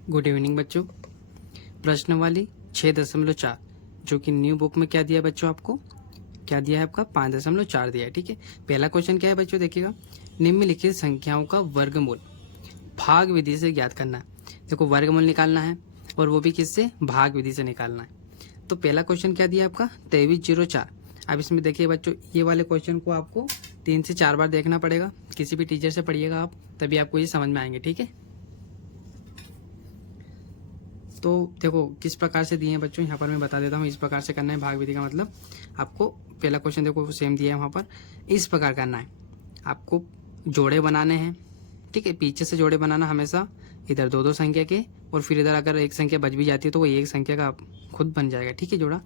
Good evening बच्चों। प्रश्नावली 6.4 जो कि न्यू बुक में क्या दिया बच्चों, आपको क्या दिया है, आपका 5.4 दिया है। ठीक है, पहला क्वेश्चन क्या है बच्चों, देखिएगा, निम्नलिखित संख्याओं का वर्गमूल भाग विधि से ज्ञात करना है। देखो वर्गमूल निकालना है और वो भी किससे, भाग विधि से निकालना है। तो पहला क्वेश्चन क्या दिया आपका 2304। अब इसमें देखिए बच्चों, ये वाले क्वेश्चन को आपको 3 से 4 बार देखना पड़ेगा, किसी भी टीचर से पढ़िएगा आप, तभी आपको ये समझ में आएंगे। ठीक है, तो देखो किस प्रकार से दिए हैं बच्चों, यहाँ पर मैं बता देता हूँ। इस प्रकार से करना है भाग विधि का मतलब, आपको पहला क्वेश्चन देखो सेम दिया है, वहाँ पर इस प्रकार करना है। आपको जोड़े बनाने हैं, ठीक है, पीछे से जोड़े बनाना हमेशा, इधर दो दो संख्या के, और फिर इधर अगर एक संख्या बच भी जाती है तो वो एक संख्या का खुद बन जाएगा। ठीक है, जोड़ा।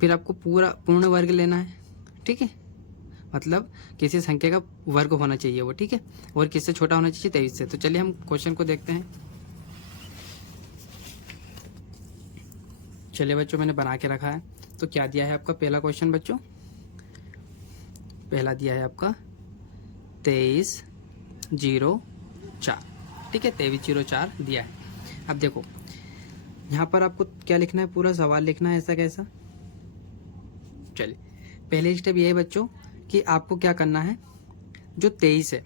फिर आपको पूरा पूर्ण वर्ग लेना है। ठीक है, मतलब किसी संख्या का वर्ग होना चाहिए वो। ठीक है, और किससे छोटा होना चाहिए, 23 से। तो चलिए हम क्वेश्चन को देखते हैं। चलिए बच्चों, मैंने बना के रखा है। तो क्या दिया है आपका पहला क्वेश्चन बच्चों, पहला दिया है आपका 2304। ठीक है, 2304 दिया है। अब देखो यहाँ पर आपको क्या लिखना है, पूरा सवाल लिखना है, ऐसा कैसा। चलिए पहले स्टेप ये है बच्चों कि आपको क्या करना है, जो 23 है,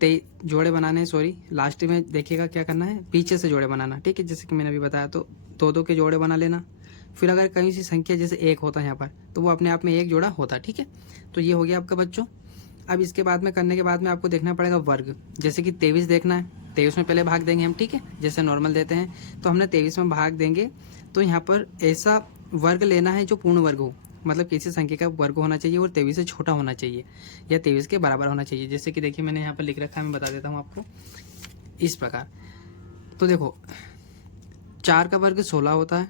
23 जोड़े बनाने हैं। सॉरी, लास्ट में देखिएगा क्या करना है, पीछे से जोड़े बनाना। ठीक है, जैसे कि मैंने अभी बताया, तो दो दो के जोड़े बना लेना। फिर अगर कहीं सी संख्या जैसे एक होता है यहाँ पर, तो वो अपने आप में एक जोड़ा होता है। ठीक है, तो ये हो गया आपका बच्चों। अब इसके बाद में करने के बाद में आपको देखना पड़ेगा वर्ग। जैसे कि 23 देखना है, 23 में पहले भाग देंगे हम। ठीक है, जैसे नॉर्मल देते हैं, तो हमने 23 में भाग देंगे। तो यहाँ पर ऐसा वर्ग लेना है जो पूर्ण वर्ग हो, मतलब किसी संख्या का वर्ग होना चाहिए और 23 से छोटा होना चाहिए या 23 के बराबर होना चाहिए। जैसे कि देखिए मैंने यहाँ पर लिख रखा है, मैं बता देता हूँ आपको इस प्रकार। तो देखो 4 का वर्ग 16 होता है,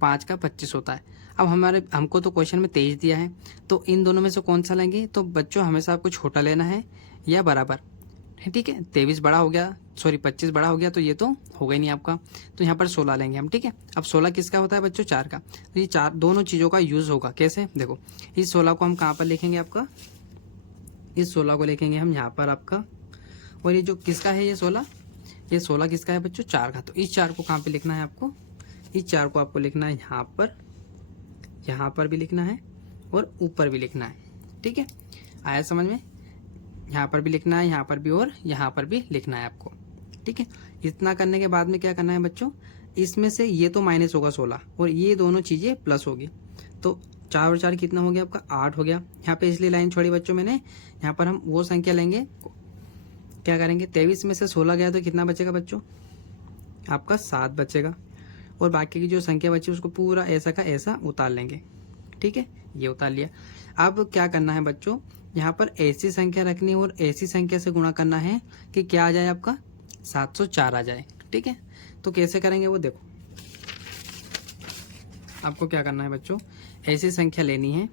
5 का 25 होता है। अब हमको तो क्वेश्चन में 23 दिया है, तो इन दोनों में से कौन सा लेंगे, तो बच्चों हमेशा आपको छोटा लेना है या बराबर। ठीक है, 23 बड़ा हो गया, सॉरी 25 बड़ा हो गया, तो ये तो होगा ही नहीं आपका। तो यहाँ पर 16 लेंगे हम। ठीक है, अब 16 किसका होता है बच्चों, 4 का। तो ये चार दोनों चीज़ों का यूज़ होगा। कैसे, देखो इस 16 को हम कहाँ पर लिखेंगे आपका, इस 16 को लिखेंगे हम यहाँ पर आपका। और ये जो किसका है, ये 16 किसका है बच्चों, 4 का। तो इस 4 को कहाँ पे लिखना है आपको, इस 4 को आपको लिखना है यहाँ पर भी लिखना है और ऊपर भी लिखना है। ठीक है, आया समझ में, यहाँ पर भी लिखना है, यहाँ पर भी, और यहाँ पर भी लिखना है आपको। ठीक है, इतना करने के बाद में क्या करना है बच्चों, इसमें से ये तो माइनस होगा 16 और ये दोनों चीज़ें प्लस होगी। तो 4 और 4 कितना हो गया आपका, 8 हो गया। यहाँ पे इसलिए लाइन छोड़ी बच्चों मैंने, यहाँ पर हम वो संख्या लेंगे, क्या करेंगे, 23 में से 16 गया तो कितना बचेगा बच्चों, आपका 7 बचेगा। और बाकी की जो संख्या बची उसको पूरा ऐसा का ऐसा उतार लेंगे। ठीक है, ये उतार लिया। अब क्या करना है बच्चों, यहाँ पर ऐसी संख्या रखनी है और ऐसी संख्या से गुणा करना है कि क्या आ जाए आपका, 704 आ जाए। ठीक है, तो कैसे करेंगे वो देखो, आपको क्या करना है बच्चों, ऐसी संख्या लेनी है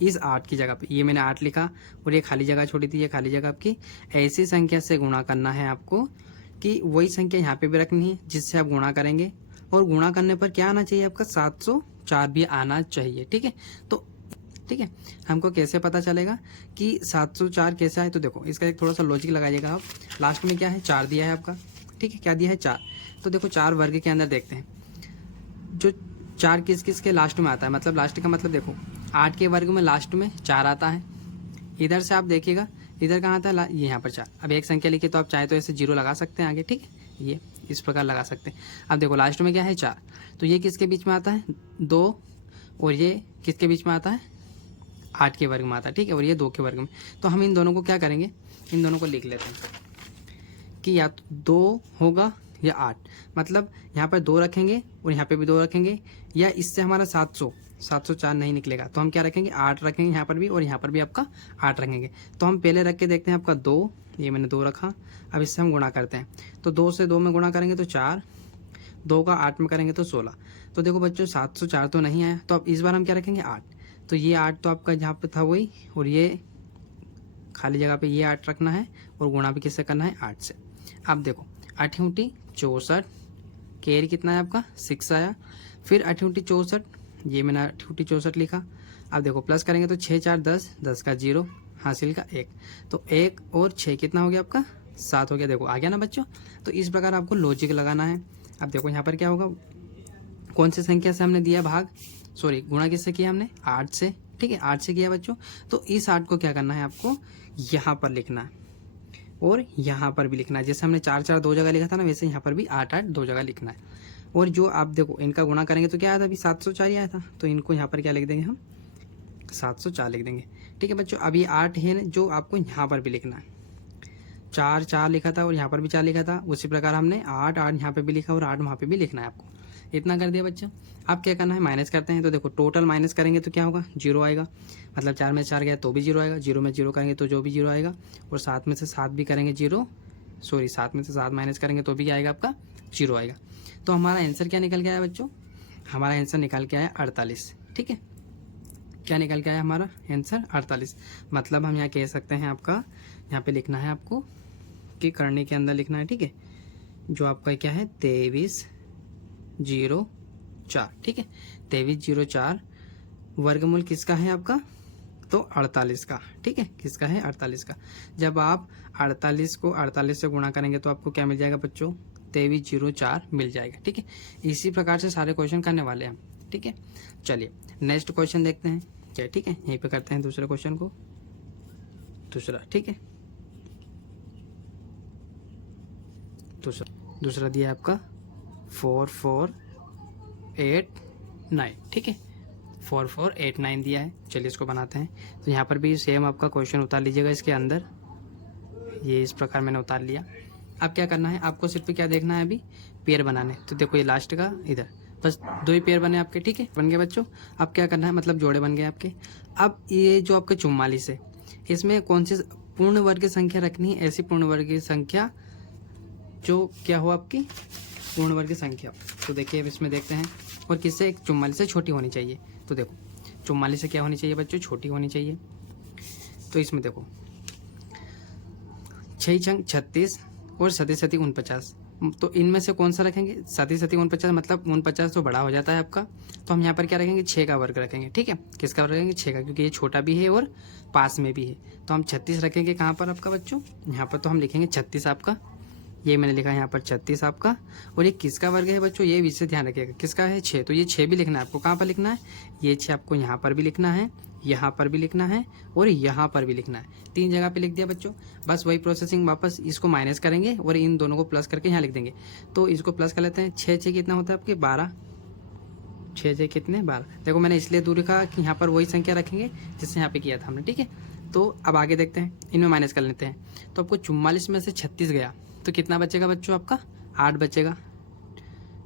इस 8 की जगह पे, ये मैंने 8 लिखा और ये खाली जगह छोड़ी थी, ये खाली जगह आपकी। ऐसी संख्या से गुणा करना है आपको कि वही संख्या यहाँ पे भी रखनी है जिससे आप गुणा करेंगे, और गुणा करने पर क्या आना चाहिए आपका, 704 भी आना चाहिए। ठीक है, तो ठीक है, हमको कैसे पता चलेगा कि 704 कैसे आए, तो देखो इसका एक थोड़ा सा लॉजिक लगाइएगा आप। लास्ट में क्या है, 4 दिया है आपका। ठीक है, क्या दिया है, 4। तो देखो 4 वर्ग के अंदर देखते हैं, जो 4 किस किस के लास्ट में आता है, मतलब लास्ट का मतलब देखो 8 के वर्ग में लास्ट में 4 आता है। इधर से आप देखिएगा, इधर कहाँ आता है, ये यहाँ पर 4। अब एक संख्या लिखी तो आप चाहे तो ऐसे 0 लगा सकते हैं आगे। ठीक है, ये इस प्रकार लगा सकते हैं। अब देखो लास्ट में क्या है, 4, तो ये किसके बीच में आता है, 2, और ये किसके बीच में आता है, 8 के वर्ग में आता है। ठीक है, और ये 2 के वर्ग में। तो हम इन दोनों को क्या करेंगे, इन दोनों को लिख लेते हैं कि या तो 2 होगा या 8, मतलब यहाँ पर 2 रखेंगे और यहाँ पे भी 2 रखेंगे, या इससे हमारा 704 नहीं निकलेगा, तो हम क्या रखेंगे, 8 रखेंगे यहाँ पर भी, और यहाँ पर भी आपका 8 रखेंगे। तो हम पहले रख के देखते हैं आपका 2, ये मैंने 2 रखा। अब इससे हम गुणा करते हैं, तो 2 से 2 में गुणा करेंगे तो 4, 2 का 8 में करेंगे तो 16। तो देखो बच्चों 704 तो नहीं आया, तो अब इस बार हम क्या रखेंगे, 8। तो ये 8 तो आपका जहाँ पे था वही, और ये खाली जगह पे ये 8 रखना है, और गुणा भी किससे करना है, 8 से। अब देखो 8 × 64, केयर कितना है आपका, 6 आया। फिर 8 × 64, ये मैंने 8 × 64 लिखा। अब देखो प्लस करेंगे तो 6 4 10, 10 का 0, हासिल का 1, तो 1 और 6 कितना हो गया आपका, 7 हो गया, देखो आ गया ना बच्चों। तो इस प्रकार आपको लॉजिक लगाना है। अब देखो यहाँ पर क्या होगा, कौन सी संख्या से हमने दिया भाग, सॉरी गुणा किससे किया हमने, 8 से, ठीक है 8 से किया बच्चों। तो इस 8 को क्या करना है आपको यहाँ पर लिखना है और यहाँ पर भी लिखना है। जैसे हमने 4 4 दो जगह लिखा था ना, वैसे यहाँ पर भी 8 8 दो जगह लिखना है। और जो आप देखो इनका गुणा करेंगे तो क्या आया था, अभी 704 ही आया था, तो इनको यहाँ पर क्या लिख देंगे हम, 704 लिख देंगे। ठीक है बच्चों, अब ये 8 है जो आपको यहाँ पर भी लिखना है। 4 4 लिखा था और यहाँ पर भी 4 लिखा था, उसी प्रकार हमने 8 8 यहाँ पे भी लिखा और 8 वहाँ पे भी लिखना है आपको। इतना कर दिया बच्चों। अब क्या करना है, माइनस करते हैं। तो देखो टोटल माइनस करेंगे तो क्या होगा, 0 आएगा, मतलब 4 में 4 गया तो भी 0 आएगा, 0 में 0 करेंगे तो जो भी 0 आएगा, और 7 में से 7 भी करेंगे 0, सॉरी 7 में से 7 माइनस करेंगे तो भी आएगा आपका 0 आएगा। तो हमारा आंसर क्या निकल के आया बच्चों, हमारा आंसर निकल के आया 48। ठीक है, क्या निकल के आया हमारा आंसर 48। मतलब हम यहाँ कह सकते हैं आपका यहाँ पे लिखना है आपको कि करने के अंदर लिखना है, ठीक है, जो आपका क्या है 2304। ठीक है, 2304 वर्गमूल किसका है आपका, तो 48 का। ठीक है, किसका है 48 का। जब आप 48 को 48 से गुणा करेंगे तो आपको क्या मिल जाएगा बच्चों, 2304 मिल जाएगा। ठीक है, इसी प्रकार से सारे क्वेश्चन करने वाले हैं हम। ठीक है, चलिए नेक्स्ट क्वेश्चन देखते हैं क्या। ठीक है, यहीं पे करते हैं दूसरे क्वेश्चन को, दूसरा। ठीक है, दूसरा दिया है आपका 4489। ठीक है, 4489 दिया है। चलिए इसको बनाते हैं। तो यहाँ पर भी सेम आपका क्वेश्चन उतार लीजिएगा इसके अंदर, ये इस प्रकार मैंने उतार लिया। अब क्या करना है आपको, सिर्फ क्या देखना है अभी, पेयर बनाने। तो देखो ये लास्ट का इधर बस 2 ही पेयर बने आपके। ठीक है, बन गए बच्चों। अब क्या करना है, मतलब जोड़े बन गए आपके। अब ये जो आपका 44 है, इसमें कौन सी पूर्ण वर्ग संख्या रखनी है, ऐसी पूर्ण वर्ग संख्या जो क्या हो आपकी पूर्ण वर्ग संख्या। तो देखिए अब इसमें देखते हैं, और किससे, 44 से छोटी होनी चाहिए। तो देखो 44 से क्या होनी चाहिए बच्चों, छोटी होनी चाहिए। तो इसमें देखो 6 छंग 36 और 7 7 49। तो इनमें से कौन सा रखेंगे, 7 7 49, मतलब 49 तो बड़ा हो जाता है आपका। तो हम यहाँ पर क्या रखेंगे, 6 का वर्ग रखेंगे। ठीक है, किसका वर्ग रखेंगे, 6 का, क्योंकि ये छोटा भी है और पास में भी है। तो हम 36 रखेंगे कहाँ पर आपका बच्चों, यहाँ पर। तो हम लिखेंगे 36 आपका, ये मैंने लिखा है यहाँ पर 36 आपका। और ये किसका वर्ग है बच्चों, ये विषय ध्यान रखिएगा, किसका है 6। तो ये 6 भी लिखना है आपको, कहाँ पर लिखना है, ये 6 आपको यहाँ पर भी लिखना है, यहाँ पर भी लिखना है और यहाँ पर भी लिखना है। 3 जगह पे लिख दिया बच्चों। बस वही प्रोसेसिंग, वापस इसको माइनस करेंगे और इन दोनों को प्लस करके यहाँ लिख देंगे। तो इसको प्लस कर लेते हैं। 6 6 कितना होता है आपके 12, 6 6 कितने 12। देखो मैंने इसलिए दूर लिखा कि यहाँ पर वही संख्या रखेंगे जिससे यहाँ पे किया था हमने। ठीक है, तो अब आगे देखते हैं, इनमें माइनस कर लेते हैं। तो आपको 44 में से 36 गया तो कितना बचेगा बच्चों, आपका 8 बचेगा।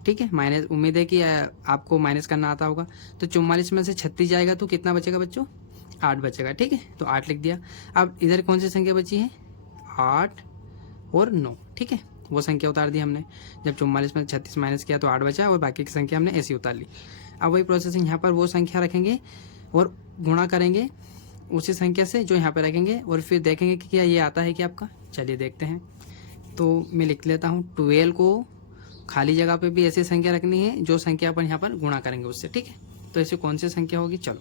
ठीक है, माइनस, उम्मीद है कि आपको माइनस करना आता होगा। तो 44 में से 36 जाएगा तो कितना बचेगा बच्चों, 8 बचेगा। ठीक है, तो 8 लिख दिया। अब इधर कौन सी संख्या बची है, 8 और 9। ठीक है, वो संख्या उतार दी हमने। जब 44 में 36 माइनस किया तो 8 बचा और बाकी की संख्या हमने ऐसी उतार ली। अब वही प्रोसेसिंग, यहाँ पर वो संख्या रखेंगे और गुणा करेंगे उसी संख्या से जो यहाँ पर रखेंगे, और फिर देखेंगे कि क्या ये आता है कि आपका। चलिए देखते हैं। तो मैं लिख लेता हूँ 12 को खाली जगह पे भी ऐसी संख्या रखनी है जो संख्या अपन यहाँ पर गुणा करेंगे उससे। ठीक है, तो ऐसी कौन सी संख्या होगी, चलो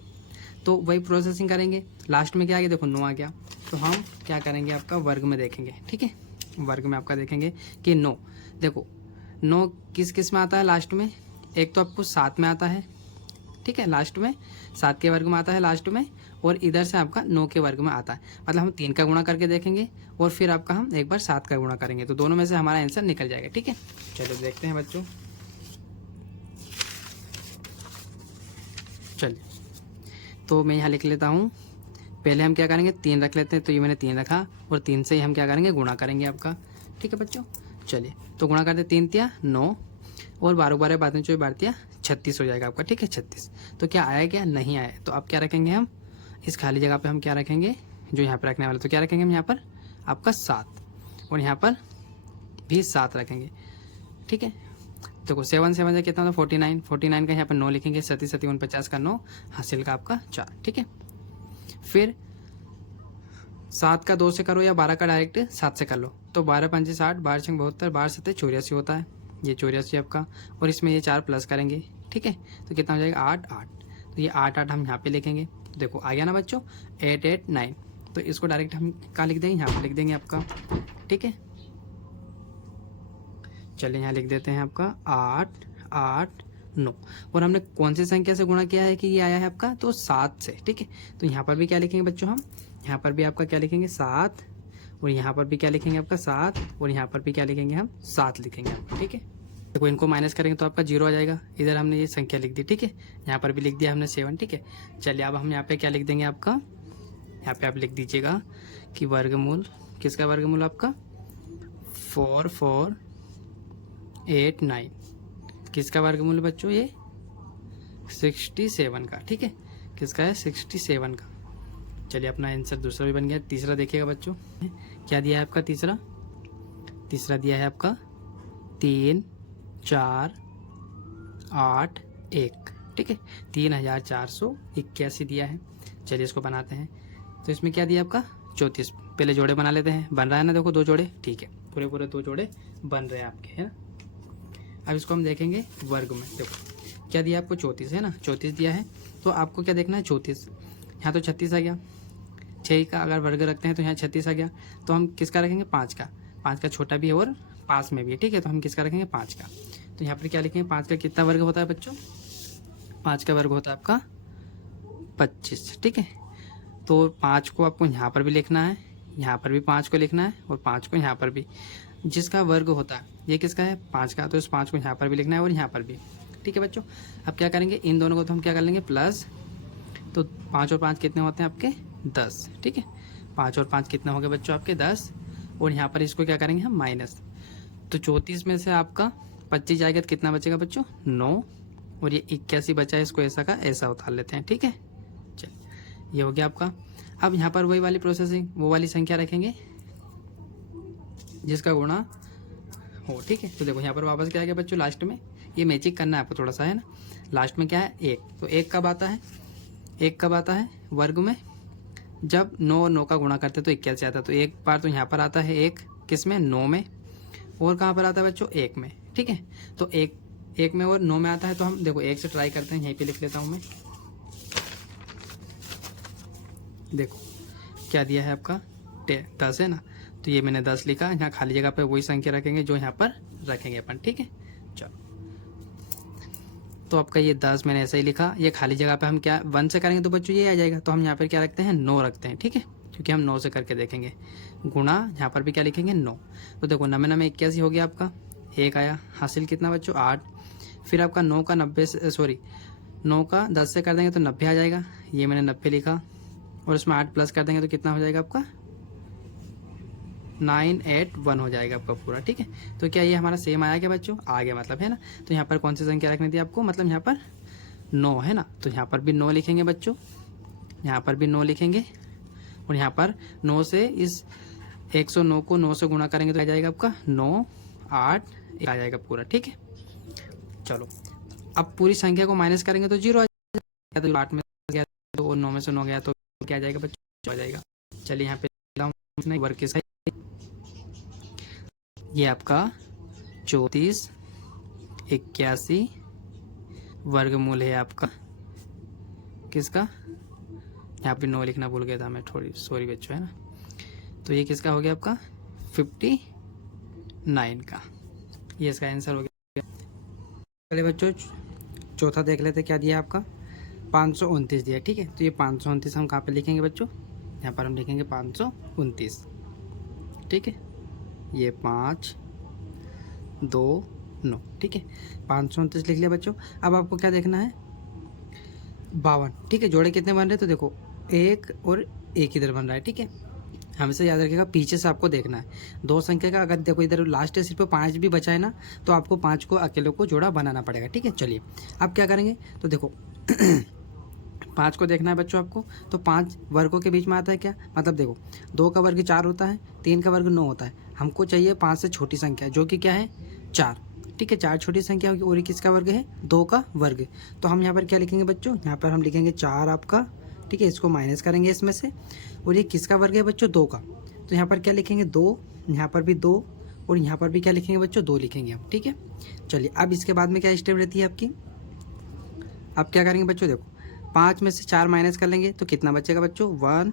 तो वही प्रोसेसिंग करेंगे। लास्ट में क्या आ गया, देखो 9 आ गया। तो हम क्या करेंगे, आपका वर्ग में देखेंगे। ठीक है, वर्ग में आपका देखेंगे कि 9, देखो 9 किस किस में आता है लास्ट में, एक तो आपको 7 में आता है। ठीक है, लास्ट में 7 के वर्ग में आता है लास्ट में, और इधर से आपका 9 के वर्ग में आता है। मतलब हम 3 का गुणा करके देखेंगे और फिर आपका हम एक बार 7 का गुणा करेंगे, तो दोनों में से हमारा आंसर निकल जाएगा। ठीक है, चलो देखते हैं बच्चों। चलिए, तो मैं यहाँ लिख लेता हूँ। पहले हम क्या करेंगे, 3 रख लेते हैं। तो ये मैंने 3 रखा और 3 से ही हम क्या करेंगे, गुणा करेंगे आपका। ठीक है बच्चों, चलिए तो गुणा करते 3 तिया 9 और 12 12 बाद में 12 तिया 36 हो जाएगा आपका। ठीक है, 36। तो क्या आया, क्या नहीं आया। तो अब क्या रखेंगे हम, इस खाली जगह पे हम क्या रखेंगे, जो यहाँ पर रखने वाले। तो क्या रखेंगे हम यहाँ पर आपका 7, और यहाँ पर भी 7 रखेंगे। ठीक है, देखो 7 7 से कितना होता है 49, 49 का यहाँ पर 9 लिखेंगे। 7 7 49 का 9, हासिल का आपका 4। ठीक है, फिर 7 का 2 से करो या 12 का डायरेक्ट 7 से कर लो। तो 12 5 60, 12 6 72, 12 7 84 होता है। ये 84 आपका, और इसमें ये 4 प्लस करेंगे। ठीक है, तो कितना हो जाएगा 8 8। तो ये 8 8 हम यहाँ पे लिखेंगे। देखो आ गया ना बच्चों 8 8 9। तो इसको डायरेक्ट हम कहाँ लिख देंगे, यहाँ पर लिख देंगे आपका। ठीक है, चलिए यहाँ लिख देते हैं आपका 8 8 9। और हमने कौन सी संख्या से गुणा किया है कि ये आया है आपका, तो 7 से। ठीक है, तो यहाँ पर भी क्या लिखेंगे बच्चों हम, यहाँ पर भी आपका क्या लिखेंगे 7, और यहाँ पर भी क्या लिखेंगे आपका 7, और यहाँ पर भी क्या लिखेंगे हम 7 लिखेंगे आपका। ठीक है, देखो इनको माइनस करेंगे तो आपका 0 आ जाएगा। इधर हमने ये संख्या लिख दी। ठीक है, यहाँ पर भी लिख दिया हमने 7। ठीक है, चलिए अब हम यहाँ पे क्या लिख देंगे आपका, यहाँ पे आप लिख दीजिएगा कि वर्गमूल, किसका वर्गमूल आपका 4 4 8 9, किसका वर्गमूल है बच्चों, ये 67 का। ठीक है, किसका है 67 का। चलिए अपना आंसर दूसरा भी बन गया। तीसरा देखिएगा बच्चों, क्या दिया है आपका तीसरा, तीसरा दिया है आपका 3 4 8 1। ठीक है, 3481 दिया है। चलिए इसको बनाते हैं। तो इसमें क्या दिया आपका 34। पहले जोड़े बना लेते हैं, बन रहा है ना, देखो 2 जोड़े। ठीक है, पूरे पूरे 2 जोड़े बन रहे हैं आपके, है ना। अब इसको हम देखेंगे वर्ग में। देखो क्या दिया आपको 34 है ना, 34 दिया है। तो आपको क्या देखना है 34, यहाँ तो 36 आ गया। 6 का अगर वर्ग रखते हैं तो यहाँ 36 आ गया। तो हम किसका रखेंगे 5 का, 5 का छोटा भी है और पास में भी है। ठीक है, तो हम किसका रखेंगे 5 का। तो यहाँ पर क्या लिखेंगे 5 का कितना वर्ग होता है बच्चों, 5 का वर्ग होता है आपका 25। ठीक है, तो 5 को आपको यहाँ पर भी लिखना है, यहाँ पर भी 5 को लिखना है, और 5 को यहाँ पर भी। जिसका वर्ग होता है ये किसका है 5 का, तो इस 5 को यहाँ पर भी लिखना है और यहाँ पर भी। ठीक है बच्चों, अब क्या करेंगे इन दोनों को तो हम क्या कर लेंगे प्लस। तो 5 और 5 कितने होते हैं आपके 10। ठीक है, 5 और 5 कितना हो गया बच्चों आपके 10, और यहाँ पर इसको क्या करेंगे हम माइनस। तो 34 में से आपका 25 जाएगा तो कितना बचेगा बच्चों 9, और ये 81 बचा है, इसको ऐसा का ऐसा उतार लेते हैं। ठीक है, चलिए ये हो गया आपका। अब यहाँ पर वही वाली प्रोसेसिंग, वो वाली संख्या रखेंगे जिसका गुणा हो। ठीक है, तो देखो यहाँ पर वापस क्या आ गया बच्चों, लास्ट में ये मैचिंग करना है आपको थोड़ा सा, है ना। लास्ट में क्या है 1, तो 1 कब आता है, 1 कब आता है वर्ग में, जब 9 और 9 का गुणा करते हैं तो 81 आता है। तो एक बार तो यहाँ पर आता है 1, किस में 9 में, और कहाँ पर आता है बच्चों 1 में। ठीक है, तो 1 में और 9 में आता है। तो हम देखो 1 से ट्राई करते हैं, यहीं पे लिख लेता हूँ मैं। देखो क्या दिया है आपका 10 है ना, तो ये मैंने 10 लिखा। यहाँ खाली जगह पे वही संख्या रखेंगे जो यहाँ पर रखेंगे अपन। ठीक है, चलो तो आपका ये 10 मैंने ऐसा ही लिखा। ये खाली जगह पे हम क्या 1 से करेंगे तो बच्चों ये आ जाएगा। तो हम यहाँ पर क्या रखते हैं 9 रखते हैं। ठीक है, क्योंकि हम 9 से करके देखेंगे। गुणा यहाँ पर भी क्या लिखेंगे 9। तो देखो 9 में 81 हो गया आपका, 1 आया। हासिल कितना बच्चों 8। फिर आपका 9 का 10 से कर देंगे तो 90 आ जाएगा। ये मैंने 90 लिखा, और उसमें 8 प्लस कर देंगे तो कितना हो जाएगा आपका 981 हो जाएगा आपका पूरा। ठीक है, तो क्या ये हमारा सेम आया क्या बच्चों, आ गया मतलब, है ना। तो यहाँ पर कौन सी संख्या रखनी थी आपको, मतलब यहाँ पर 9 है ना, तो यहाँ पर भी 9 लिखेंगे बच्चों, यहाँ पर भी 9 लिखेंगे, और यहाँ पर 9 से इस 109 को 9 से गुणा करेंगे तो आ जाएगा आपका 9 8 आ जाएगा पूरा। ठीक है, चलो अब पूरी संख्या को माइनस करेंगे तो 0 आ जाएगा। तो 8 में गया तो 9 में से 9 गया तो क्या आ जाएगा बच्चों, आ जाएगा। चलिए यहाँ पे वर्ग के साइड ये आपका 34 81 वर्गमूल है आपका किसका, यहाँ पे 9 लिखना भूल गया था मैं, थोड़ी सॉरी बच्चों, है ना। तो ये किसका हो गया आपका 59 का, ये इसका आंसर हो गया। चलिए बच्चों चौथा देख लेते क्या दिया आपका 529 दिया। ठीक है, तो ये 529 हम कहाँ पे लिखेंगे बच्चों, यहाँ पर हम लिखेंगे 529। ठीक है, ये 5 2 9। ठीक है, 529 लिख लिया बच्चों। अब आपको क्या देखना है 52। ठीक है, जोड़े कितने बन रहे हैं तो देखो 1 और 1 इधर बन रहा है। ठीक है, हमेशा याद रखिएगा पीछे से आपको देखना है 2 संख्या का। अगर देखो इधर लास्ट है सिर्फ 5 भी बचा है ना, तो आपको 5 को अकेले को जोड़ा बनाना पड़ेगा। ठीक है, चलिए अब क्या करेंगे तो देखो 5 को देखना है बच्चों आपको, तो 5 वर्गों के बीच में आता है क्या, मतलब देखो 2 का वर्ग 4 होता है, 3 का वर्ग 9 होता है। हमको चाहिए 5 से छोटी संख्या जो कि क्या है 4। ठीक है, 4 छोटी संख्या होगी, और ये किसका वर्ग है 2 का वर्ग। तो हम यहाँ पर क्या लिखेंगे बच्चों, यहाँ पर हम लिखेंगे 4 आपका। ठीक है, इसको माइनस करेंगे इसमें से, और ये किसका वर्ग है बच्चों 2 का। तो यहाँ पर क्या लिखेंगे 2, यहाँ पर भी 2, और यहाँ पर भी क्या लिखेंगे बच्चों 2 लिखेंगे हम। ठीक है, चलिए अब इसके बाद में क्या स्टेप रहती है आपकी, अब क्या करेंगे बच्चों देखो 5 में से 4 माइनस कर लेंगे तो कितना बचेगा बच्चों 1।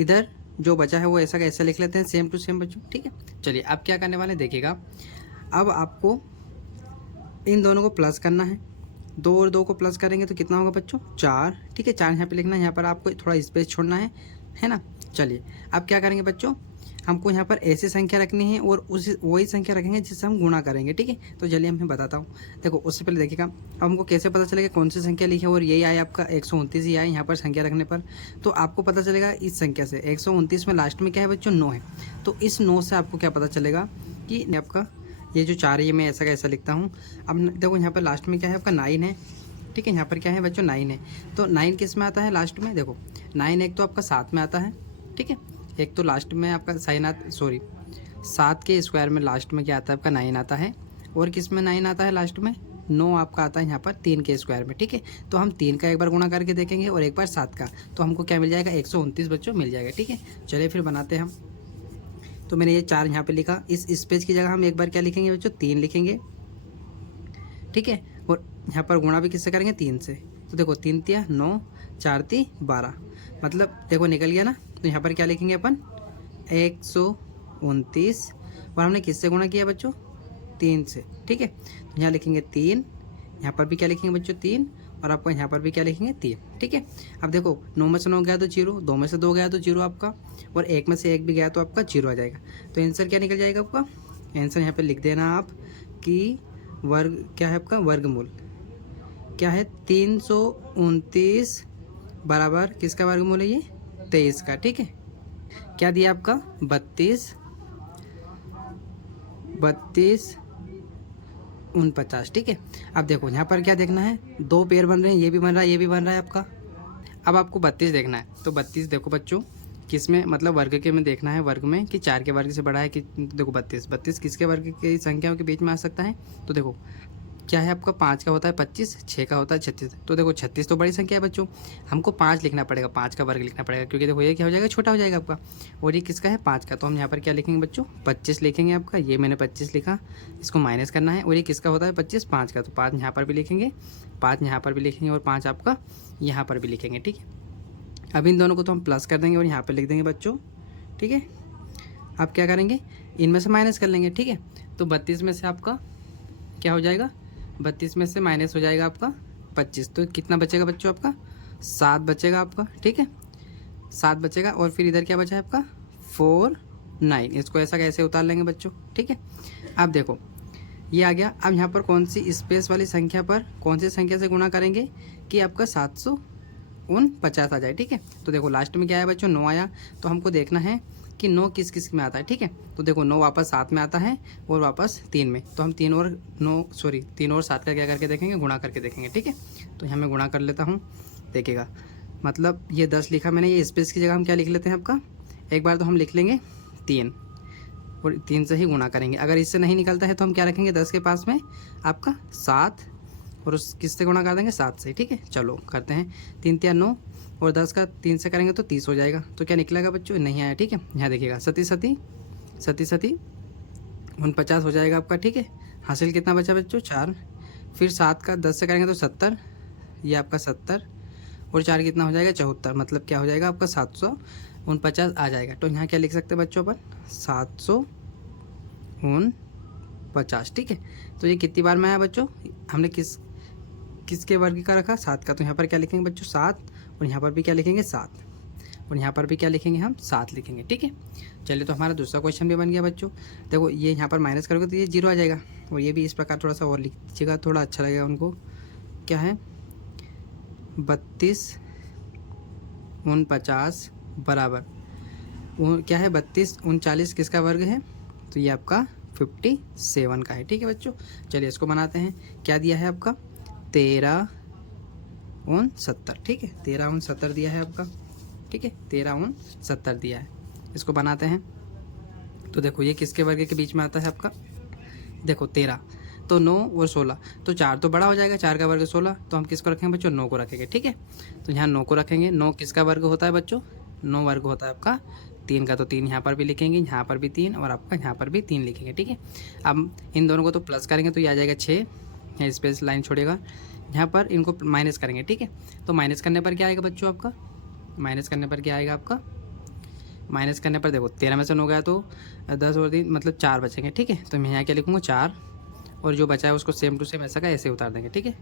इधर जो बचा है वो ऐसा का ऐसा लिख लेते हैं, सेम टू सेम बच्चों। ठीक है, चलिए अब क्या करने वाले देखिएगा, अब आपको इन दोनों को प्लस करना है। 2 और 2 को प्लस करेंगे तो कितना होगा बच्चों? 4। ठीक है, 4 यहाँ पे लिखना है, यहाँ पर आपको थोड़ा स्पेस छोड़ना है ना। चलिए अब क्या करेंगे बच्चों, हमको यहाँ पर ऐसी संख्या रखनी है और उसी वही संख्या रखेंगे जिससे हम गुणा करेंगे। ठीक है, तो चलिए मैं बताता हूँ। देखो उससे पहले देखिएगा, अब हमको कैसे पता चलेगा कौन सी संख्या लिखी है और यही आया आपका 129 ही आया यहाँ पर संख्या रखने पर। तो आपको पता चलेगा इस संख्या से 129 में लास्ट में क्या है बच्चों? 9 है। तो इस 9 से आपको क्या पता चलेगा कि आपका ये जो 4 है ये मैं ऐसा कैसा लिखता हूँ। अब देखो यहाँ पर लास्ट में क्या है आपका 9 है। ठीक है, यहाँ पर क्या है बच्चों? 9 है। तो 9 किस में आता है लास्ट में? देखो 9 एक तो आपका 7 में आता है। ठीक है, एक तो लास्ट में आपका 7 के स्क्वायर में लास्ट में क्या आता है आपका? 9 आता है। और किस में 9 आता है लास्ट में? 9 आपका आता है यहाँ पर 3 के स्क्वायर में। ठीक है, तो हम 3 का एक बार गुणा करके देखेंगे और एक बार 7 का, तो हमको क्या मिल जाएगा? 129 बच्चों मिल जाएगा। ठीक है, चलिए फिर बनाते हैं हम। तो मैंने ये 4 यहाँ पे लिखा, इस स्पेस की जगह हम एक बार क्या लिखेंगे बच्चों? 3 लिखेंगे। ठीक है, और यहाँ पर गुणा भी किससे करेंगे? 3 से। तो देखो 3 तिया 9, 4 ती 12, मतलब देखो निकल गया ना। तो यहाँ पर क्या लिखेंगे अपन? 129, और हमने किससे गुणा किया बच्चों? 3 से। ठीक है, तो यहाँ लिखेंगे 3, यहाँ पर भी क्या लिखेंगे बच्चों? 3, और आपको यहाँ पर भी क्या लिखेंगे? 3। ठीक है, अब देखो 9 में से 9 गया तो 0, 2 में से 2 गया तो 0 आपका, और 1 में से 1 भी गया तो आपका 0 आ जाएगा। तो आंसर क्या निकल जाएगा आपका? आंसर यहाँ पे लिख देना आप कि वर्ग क्या है आपका? वर्गमूल क्या है? 329 बराबर किसका वर्गमूल है? ये 23 का। ठीक है, क्या दिया आपका? 32 49। ठीक है, अब देखो यहाँ पर क्या देखना है? 2 पेयर बन रहे हैं, ये भी बन रहा है, ये भी बन रहा है आपका। अब आपको 32 देखना है। तो 32 देखो बच्चों किस में, मतलब वर्ग के में देखना है, वर्ग में कि 4 के वर्ग से बड़ा है कि। देखो 32 किसके वर्ग की संख्याओं के बीच में आ सकता है? तो देखो क्या है आपका? 5 का होता है 25, 6 का होता है 36। तो देखो 36 तो बड़ी संख्या है बच्चों, हमको 5 लिखना पड़ेगा, 5 का वर्ग लिखना पड़ेगा, क्योंकि देखो ये क्या हो जाएगा? छोटा हो जाएगा आपका। और ये किसका है? 5 का। तो हम यहाँ पर क्या लिखेंगे बच्चों? 25 लिखेंगे आपका। ये मैंने 25 लिखा, इसको माइनस करना है। और ये किसका होता है? 25, 5 का। तो 5 यहाँ पर भी लिखेंगे, 5 यहाँ पर भी लिखेंगे, और 5 आपका यहाँ पर भी लिखेंगे। ठीक है, अब इन दोनों को तो हम प्लस कर देंगे और यहाँ पर लिख देंगे बच्चों। ठीक है, अब क्या करेंगे? इनमें से माइनस कर लेंगे। ठीक है, तो 32 में से आपका क्या हो जाएगा? 32 में से माइनस हो जाएगा आपका 25। तो कितना बचेगा बच्चों आपका? 7 बचेगा आपका। ठीक है, 7 बचेगा, और फिर इधर क्या बचा है आपका? 4 9। इसको ऐसा कैसे उतार लेंगे बच्चों? ठीक है, अब देखो ये आ गया। अब यहाँ पर कौन सी स्पेस वाली संख्या पर कौन सी संख्या से गुणा करेंगे कि आपका 749 आ जाए। ठीक है, तो देखो लास्ट में क्या है बच्चों? 9 आया। तो हमको देखना है कि 9 किस किस में आता है। ठीक है, तो देखो 9 वापस 7 में आता है और वापस 3 में। तो हम 3 और 7 का क्या करके देखेंगे? गुणा करके देखेंगे। ठीक है, तो यहाँ मैं गुणा कर लेता हूँ, देखिएगा। मतलब ये 10 लिखा मैंने, ये स्पेस की जगह हम क्या लिख लेते हैं आपका? एक बार तो हम लिख लेंगे 3, और 3 से ही गुणा करेंगे। अगर इससे नहीं निकलता है तो हम क्या रखेंगे? 10 के पास में आपका 7, और उस किससे गुणा कर देंगे? 7 से। ठीक है, चलो करते हैं। 3 तिया 9, और 10 का 3 से करेंगे तो 30 हो जाएगा। तो क्या निकलेगा बच्चों? नहीं आया। ठीक है, यहाँ देखिएगा 37 49 हो जाएगा आपका। ठीक है, हासिल कितना बचा बच्चों? 4। फिर 7 का 10 से करेंगे तो 70, ये आपका 70, और 4 कितना हो जाएगा? 74, मतलब क्या हो जाएगा आपका? 749 आ जाएगा। तो यहाँ क्या लिख सकते हैं बच्चों अपन? 749। ठीक है, तो ये कितनी बार में आया बच्चों? हमने किसके वर्ग का रखा? 7 का। तो यहाँ पर क्या लिखेंगे बच्चों? 7, और यहाँ पर भी क्या लिखेंगे? 7, और यहाँ पर भी क्या लिखेंगे? हम 7 लिखेंगे। ठीक है, चलिए तो हमारा दूसरा क्वेश्चन भी बन गया बच्चों। देखो ये यहाँ पर माइनस करोगे तो ये 0 आ जाएगा, और ये भी इस प्रकार थोड़ा सा और लिख दीजिएगा, थोड़ा अच्छा लगेगा उनको। क्या है? 32 49 बराबर क्या है? 32 39 किसका वर्ग है? तो ये आपका 57 का है। ठीक है बच्चों, चलिए इसको बनाते हैं। क्या दिया है आपका? 13 69। ठीक है, 13 69 दिया है आपका। ठीक है, 13 69 दिया है। इसको बनाते हैं। तो देखो ये किसके वर्ग के बीच में आता है आपका? देखो 13, तो 9 और 16, तो 4 तो बड़ा हो जाएगा, 4 का वर्ग 16। तो हम किसको रखेंगे बच्चों? 9 को रखेंगे। ठीक है, तो यहाँ 9 को रखेंगे। 9 किसका वर्ग होता है बच्चों? 9 वर्ग होता है आपका 3 का। तो 3 यहाँ पर भी लिखेंगे, यहाँ पर भी 3, और आपका यहाँ पर भी 3 लिखेंगे। ठीक है, अब इन दोनों को तो प्लस करेंगे तो ये आ जाएगा 6, यहाँ स्पेस लाइन छोड़ेगा, यहाँ पर इनको माइनस करेंगे। ठीक है, तो माइनस करने पर क्या आएगा बच्चों आपका? माइनस करने पर क्या आएगा आपका? माइनस करने पर देखो 13 में से 9 गया तो 10 और 3 मतलब 4 बचेंगे, ठीक है। तो मैं यहाँ क्या लिखूँगा 4, और जो बचा है उसको सेम टू सेम ऐसा का ऐसे उतार देंगे, ठीक है।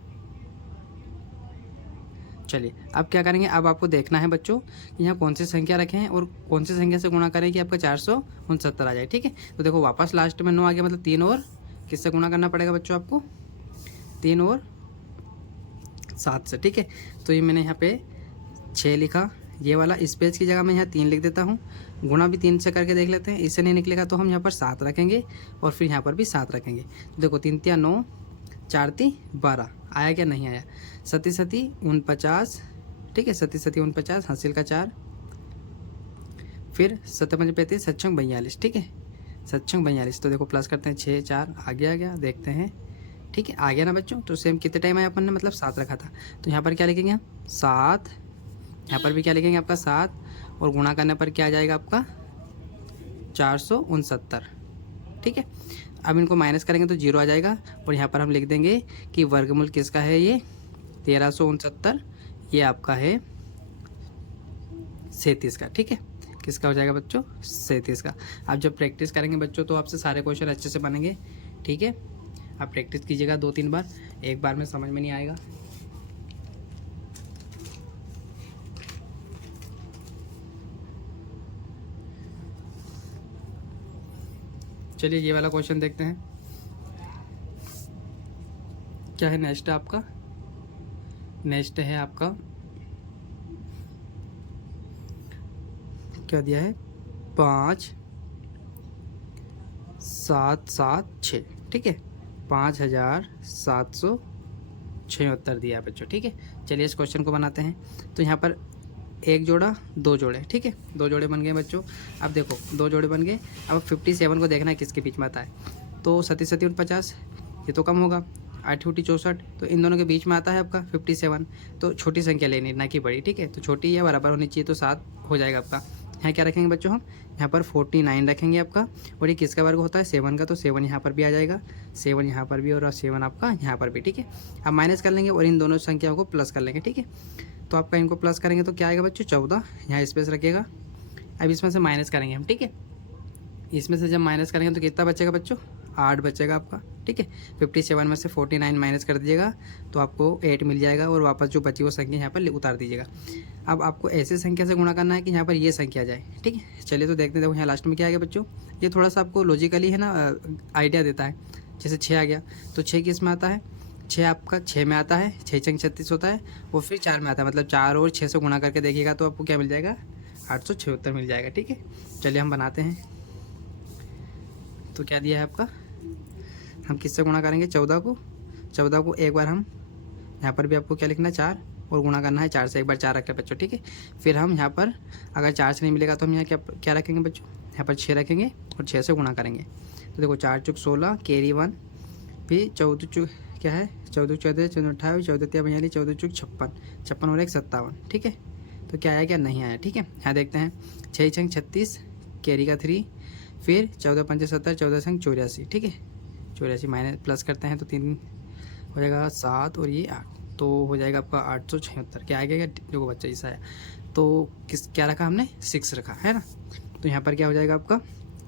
चलिए अब क्या करेंगे, अब आपको देखना है बच्चों कि यहाँ कौन सी संख्या रखें हैं और कौन सी संख्या से गुणा करें कि आपका 469 आ जाए, ठीक है। तो देखो वापस लास्ट में 9 आ गया, मतलब 3 और किससे गुणा करना पड़ेगा बच्चों आपको, 3 और 7 से, ठीक है। तो ये मैंने यहाँ पे 6 लिखा, ये वाला इस पेज की जगह मैं यहाँ 3 लिख देता हूँ। गुणा भी 3 से करके देख लेते हैं, इससे नहीं निकलेगा तो हम यहाँ पर 7 रखेंगे और फिर यहाँ पर भी 7 रखेंगे। तो देखो 3 तिया 9, 4 ती 12, आया क्या, नहीं आया। 7 सती 49, ठीक है, 7 सती 49, हासिल का 4, फिर 7 पंच 35, 7 छंग 42, ठीक है, 7 छंग 42। तो देखो प्लस करते हैं, 6 4 आगे आ गया, देखते हैं, ठीक है, आ गया ना बच्चों। तो सेम कितने टाइम आया अपन ने, मतलब 7 रखा था, तो यहाँ पर क्या लिखेंगे हम 7, यहाँ पर भी क्या लिखेंगे आपका 7, और गुणा करने पर क्या आ जाएगा आपका 469, ठीक है। अब इनको माइनस करेंगे तो 0 आ जाएगा, और यहाँ पर हम लिख देंगे कि वर्गमूल किसका है, ये 1369, ये आपका है 37 का, ठीक है। किसका हो जाएगा बच्चों, 37 का। आप जब प्रैक्टिस करेंगे बच्चों तो आपसे सारे क्वेश्चन अच्छे से बनेंगे, ठीक है। आप प्रैक्टिस कीजिएगा 2-3 बार, एक बार में समझ में नहीं आएगा। चलिए ये वाला क्वेश्चन देखते हैं, क्या है नेक्स्ट आपका, नेक्स्ट है आपका क्या दिया है, 5 7 7 6, ठीक है, 5776 दिया है बच्चों, ठीक है। चलिए इस क्वेश्चन को बनाते हैं। तो यहाँ पर एक जोड़ा 2 जोड़े, ठीक है, 2 जोड़े बन गए बच्चों। अब देखो 2 जोड़े बन गए, अब 57 को देखना है किसके बीच में आता है। तो 7 7 49, ये तो कम होगा, 8 8 64, तो इन दोनों के बीच में आता है आपका 57। तो छोटी संख्या लेनी ना कि बड़ी, ठीक है। तो छोटी या बराबर होनी चाहिए, तो 7 हो जाएगा आपका। यहाँ क्या रखेंगे बच्चों हम, यहाँ पर 49 रखेंगे आपका, और ये किसका वर्ग होता है 7 का, तो 7 यहाँ पर भी आ जाएगा, 7 यहाँ पर भी, और 7 आपका यहाँ पर भी, ठीक है। अब माइनस कर लेंगे और इन दोनों संख्याओं को प्लस कर लेंगे, ठीक है। तो आपका इनको प्लस करेंगे तो क्या आएगा बच्चों 14, यहाँ स्पेस रखिएगा। अब इसमें से माइनस करेंगे हम, ठीक है। इसमें से जब माइनस करेंगे तो कितना बचेगा बच्चों, 8 बचेगा आपका, ठीक है। 57 में से 49 माइनस कर दीजिएगा तो आपको 8 मिल जाएगा, और वापस जो बची वो संख्या यहाँ पर उतार दीजिएगा। अब आपको ऐसे संख्या से गुणा करना है कि यहाँ पर ये संख्या जाए, ठीक है। चलिए तो देखते हैं, देखो यहाँ लास्ट में क्या आ गया बच्चों, ये थोड़ा सा आपको लॉजिकली है ना आइडिया देता है। जैसे 6 आ गया, तो 6 किस में आता है, 6 आपका 6 में आता है, 6 छंग 36 होता है, और फिर 4 में आता है, मतलब 4 और 6 से गुणा करके देखिएगा तो आपको क्या मिल जाएगा, 876 मिल जाएगा, ठीक है। चलिए हम बनाते हैं। तो क्या दिया है आपका, हम किससे गुणा करेंगे, 14 को एक बार हम यहाँ पर भी आपको क्या लिखना है 4, और गुणा करना है 4 से, एक बार 4 रखें बच्चों, ठीक है। फिर हम यहाँ पर अगर 4 से नहीं मिलेगा तो हम यहाँ क्या रखेंगे बच्चों, यहाँ पर 6 रखेंगे और 6 से गुणा करेंगे। तो देखो 4 चुक 16, कैरी 1, फिर 14 चुक क्या है, 14 14 14 28, 14 42, 14 चुक 56, 56 और 1 57, ठीक है। तो क्या आया, क्या नहीं आया, ठीक है। यहाँ देखते हैं, 6 छंग 36, कैरी का 3, फिर 14 पंच 70, 14 संग 84, ठीक है, 84 माइनस प्लस करते हैं तो 3 हो जाएगा 7, और ये 8, तो हो जाएगा आपका 876। क्या आएगा, क्या देखो बच्चा ऐसा है, तो क्या रखा हमने, 6 रखा है ना। तो यहाँ पर क्या हो जाएगा आपका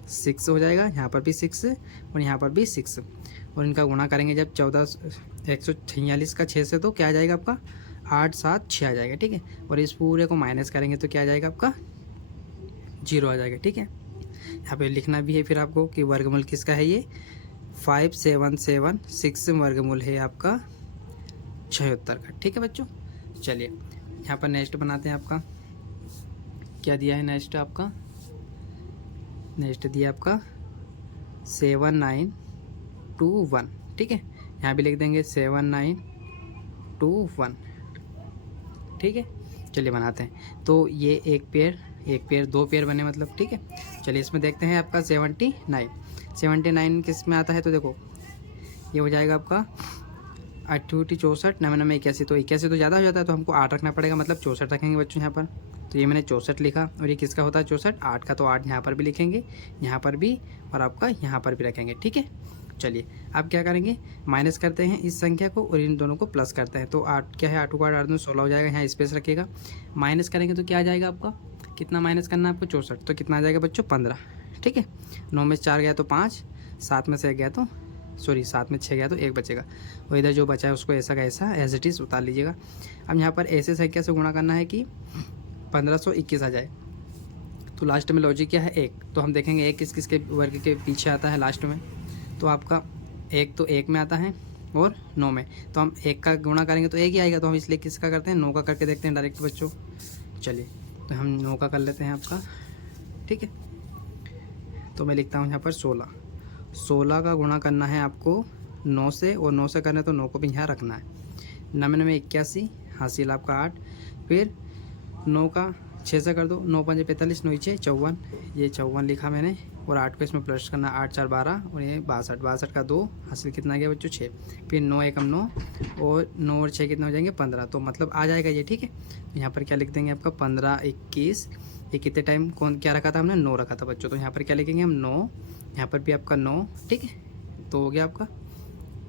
6 हो जाएगा, यहाँ पर भी 6 और यहाँ पर भी 6, और इनका गुणा करेंगे जब 146 का 6 से, तो क्या आ जाएगा आपका 8 7 6 आ जाएगा, ठीक है। और इस पूरे को माइनस करेंगे तो क्या आ जाएगा आपका 0 आ जाएगा, ठीक है। यहाँ पे लिखना भी है फिर आपको कि वर्गमूल किसका है, ये 5776 वर्गमूल है आपका 76 का, ठीक है बच्चों। चलिए यहाँ पर नेक्स्ट बनाते हैं। आपका क्या दिया है नेक्स्ट, आपका नेक्स्ट दिया आपका 7921, ठीक है। यहाँ भी लिख देंगे 7921, ठीक है। चलिए बनाते हैं। तो ये एक पेयर 2 पेयर बने मतलब, ठीक है। चलिए इसमें देखते हैं आपका 79 किस में आता है, तो देखो ये हो जाएगा आपका 8 64, 9 81, तो 81 तो ज़्यादा हो जाता है, तो हमको 8 रखना पड़ेगा, मतलब 64 रखेंगे बच्चों यहाँ पर। तो ये मैंने 64 लिखा, और ये किसका होता है 64, 8 का, तो 8 यहाँ पर भी लिखेंगे, यहाँ पर भी, और आपका यहाँ पर भी रखेंगे, ठीक है। चलिए अब क्या करेंगे, माइनस करते हैं इस संख्या को और इन दोनों को प्लस करते हैं। तो 8 क्या है, 8 को 8 2 16 हो जाएगा, यहाँ स्पेस रखिएगा। माइनस करेंगे तो क्या आ जाएगा आपका, कितना माइनस करना है आपको 64, तो कितना आ जाएगा बच्चों 15। ठीक है, 9 में से 4 गया तो 5, 7 में से 1 गया तो 7 में 6 गया तो 1 बचेगा, और इधर जो बचा है उसको ऐसा का ऐसा एज इट इज़ उतार लीजिएगा। अब यहाँ पर ऐसे संख्या से गुणा करना है कि 1521 आ जाए। तो लास्ट में लॉजिक क्या है 1, तो हम देखेंगे 1 किस किस के वर्ग के पीछे आता है लास्ट में, तो आपका 1 तो 1 में आता है और 9 में, तो हम 1 का गुणा करेंगे तो 1 ही आएगा, तो हम इसलिए किसका करते हैं 9 का करके देखते हैं डायरेक्ट बच्चों। चलिए तो हम 9 का कर लेते हैं आपका। ठीक है, तो मैं लिखता हूँ यहाँ पर 16 का गुणा करना है आपको 9 से, और 9 से करना है तो 9 को भी यहाँ रखना है। 9 में 81, हासिल आपका 8, फिर 9 का 6 से कर दो, 9 5 45, 9 6 54, ये 54 लिखा मैंने, और 8 को इसमें प्लस करना, 8 4 12, और ये 62 का 2, हासिल कितना गया बच्चों 6, फिर 9 1 9, और 9 और 6 कितना हो जाएंगे 15, तो मतलब आ जाएगा ये। ठीक है, यहाँ पर क्या लिख देंगे आपका 15 21, ये कितने टाइम कौन क्या रखा था हमने 9 रखा था बच्चों, तो यहाँ पर क्या लिखेंगे हम 9, यहाँ पर भी आपका 9। ठीक है, तो हो गया आपका।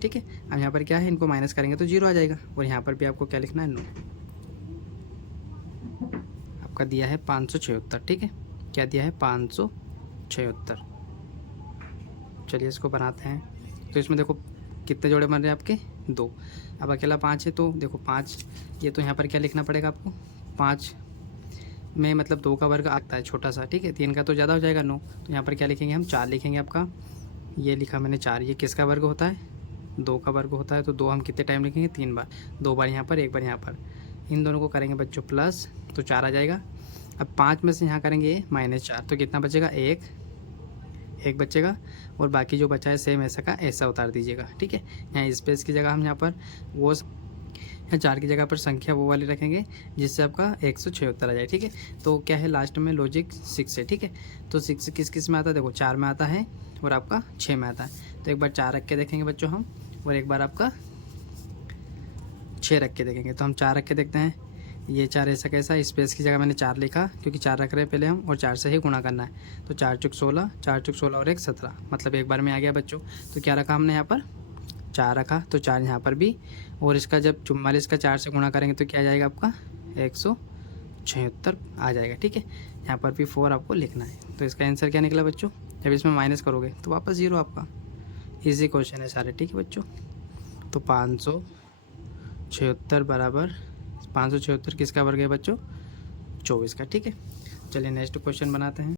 ठीक है, अब यहाँ पर क्या है इनको माइनस करेंगे तो 0 आ जाएगा, और यहाँ पर भी आपको क्या लिखना है 9, आपका दिया है 576। ठीक है, क्या दिया है 576। चलिए इसको बनाते हैं, तो इसमें देखो कितने जोड़े बन रहे हैं आपके 2, अब अकेला 5 है तो देखो 5, ये तो यहाँ पर क्या लिखना पड़ेगा आपको 5 में मतलब 2 का वर्ग आता है छोटा सा। ठीक है, 3 का तो ज़्यादा हो जाएगा 9, तो यहाँ पर क्या लिखेंगे हम 4 लिखेंगे आपका, ये लिखा मैंने 4, ये किसका वर्ग होता है 2 का वर्ग होता है, तो 2 हम कितने टाइम लिखेंगे 3 बार, 2 बार यहाँ पर 1 बार यहाँ पर, इन दोनों को करेंगे बच्चों प्लस, तो 4 आ जाएगा। अब 5 में से यहाँ करेंगे -4, तो कितना बचेगा 1 बचेगा, और बाकी जो बचा है सेम ऐसा का ऐसा उतार दीजिएगा। ठीक है, यहाँ स्पेस की जगह हम यहाँ पर वो यहाँ 4 की जगह पर संख्या वो वाली रखेंगे जिससे आपका 176 आ जाए। ठीक है, तो क्या है लास्ट में लॉजिक 6 है। ठीक है, तो 6 किस किस में आता है देखो 4 में आता है और आपका 6 में आता है, तो एक बार 4 रख के देखेंगे बच्चों हम, और एक बार आपका 6 रख के देखेंगे। तो हम 4 रख के देखते हैं, ये 4 ऐसा कैसा, स्पेस की जगह मैंने 4 लिखा क्योंकि 4 रख रहे हैं पहले हम, और 4 से ही गुणा करना है, तो 4 चुक 16, 4 चुक 16 और 1 17, मतलब एक बार में आ गया बच्चों। तो क्या रखा हमने यहाँ पर 4 रखा, तो 4 यहाँ पर भी, और इसका जब 44 का 4 से गुणा करेंगे तो क्या आ जाएगा आपका 176 आ जाएगा। ठीक है, यहाँ पर भी 4 आपको लिखना है, तो इसका आंसर क्या निकला बच्चों, जब इसमें माइनस करोगे तो वापस 0 आपका। इजी क्वेश्चन है सारे। ठीक है बच्चों, तो 576 बराबर 576 किसका वर्ग है बच्चों 24 का। ठीक है, चलिए नेक्स्ट क्वेश्चन बनाते हैं।